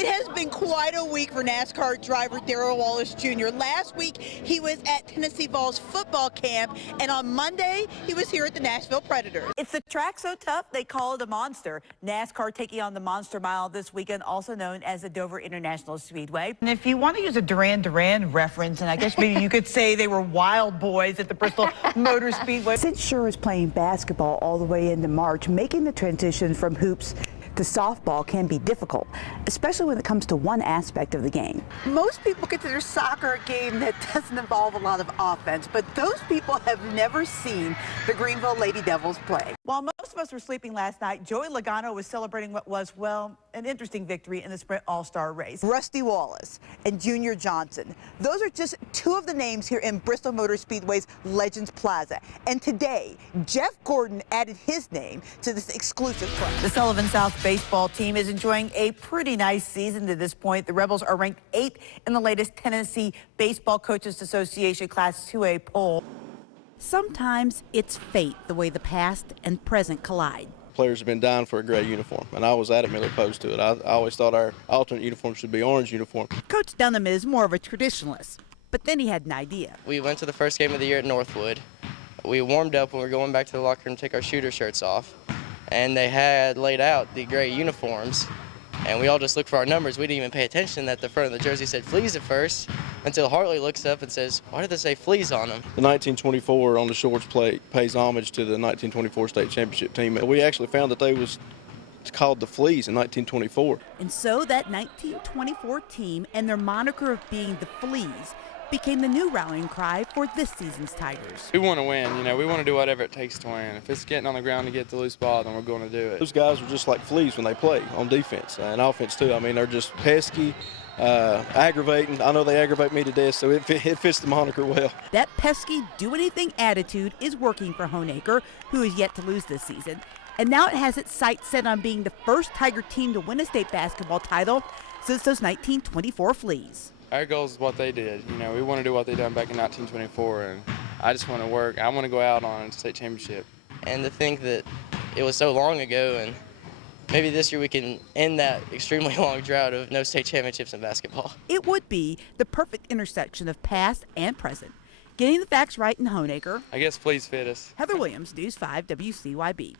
It has been quite a week for NASCAR driver Darrell Wallace Jr. Last week, he was at Tennessee Vols football camp, and on Monday, he was here at the Nashville Predators. It's the track so tough, they call it a monster. NASCAR taking on the Monster Mile this weekend, also known as the Dover International Speedway. And if you want to use a Duran Duran reference, and I guess maybe you could say they were wild boys at the Bristol Motor Speedway. Since Sure is playing basketball all the way into March, making the transition from hoops to softball can be difficult, especially when it comes to one aspect of the game. Most people consider soccer a game that doesn't involve a lot of offense, but those people have never seen the Greenville Lady Devils play. While most of us were sleeping last night, Joey Logano was celebrating what was, well, an interesting victory in the Sprint All-Star race. Rusty Wallace and Junior Johnson. Those are just two of the names here in Bristol Motor Speedway's Legends Plaza. And today, Jeff Gordon added his name to this exclusive club. The Sullivan South baseball team is enjoying a pretty nice season to this point. The Rebels are ranked 8th in the latest Tennessee Baseball Coaches Association Class 2A poll. Sometimes it's fate, the way the past and present collide. Players have been dying for a gray uniform, and I was adamantly opposed to it. I always thought our alternate uniform should be orange uniform. Coach Dunham is more of a traditionalist, but then he had an idea. We went to the first game of the year at Northwood. We warmed up when we were going back to the locker room to take our shooter shirts off, and they had laid out the gray uniforms, and we all just looked for our numbers. We didn't even pay attention that the front of the jersey said Fleas at first, until Hartley looks up and says, why did they say Fleas on them? The 1924 on the shorts pays homage to the 1924 state championship team. We actually found that they was called the Fleas in 1924. And so that 1924 team and their moniker of being the Fleas became the new rallying cry for this season's Tigers. We want to win, we want to do whatever it takes to win. If it's getting on the ground to get the loose ball, then we're going to do it. Those guys are just like fleas when they play on defense and offense too. I mean, they're just pesky, aggravating. I know they aggravate me to death, so it fits the moniker well. That pesky, do-anything attitude is working for Honaker, who is yet to lose this season. And now it has its sights set on being the first Tiger team to win a state basketball title since those 1924 Fleas. Our goal is what they did. We want to do what they done back in 1924, and I just want to work. I want to go out on a state championship. And to think that it was so long ago, and maybe this year we can end that extremely long drought of no state championships in basketball. It would be the perfect intersection of past and present. Getting the facts right in Honaker. I guess Fleas fit us. Heather Williams, News 5 WCYB.